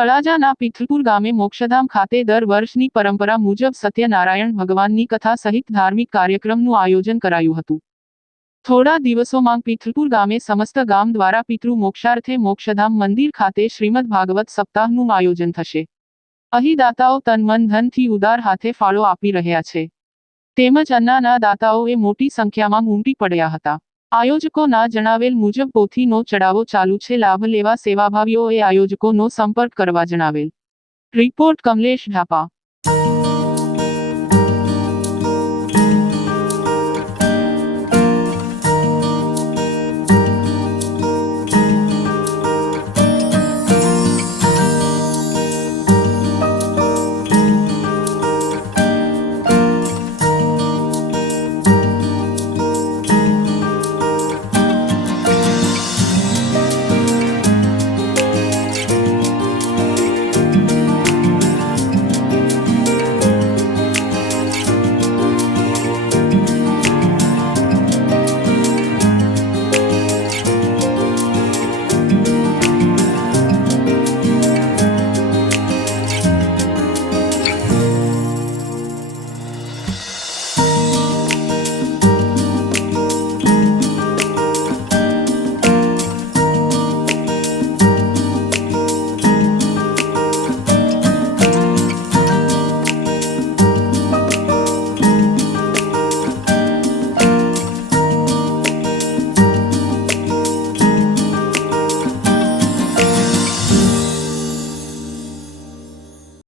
તળાજાના પિથલપુર ગામે મોક્ષધામ ખાતે દર વર્ષની પરંપરા મુજબ સત્યનારાયણ ભગવાનની કથા સહિત ધાર્મિક કાર્યક્રમનું આયોજન કરાયું હતું. થોડા દિવસોમાં પિથલપુર ગામે સમસ્ત ગામ દ્વારા પિતૃ મોક્ષાર્થે મોક્ષધામ મંદિર ખાતે શ્રીમદ ભાગવત સપ્તાહનું આયોજન થશે. અહીં દાતાઓ તનમન ધનથી ઉદાર હાથે ફાળો આપી રહ્યા છે. તેમજ અન્નાના દાતાઓએ મોટી સંખ્યામાં ઉમટી પડ્યા હતા. આયોજકોના જણાવેલ મુજબ પોથીનો ચડાવો ચાલુ છે. લાભ લેવા સેવાભાવીઓએ આયોજકોનો સંપર્ક કરવા જણાવેલ. રિપોર્ટ કમલેશ ઢાપા.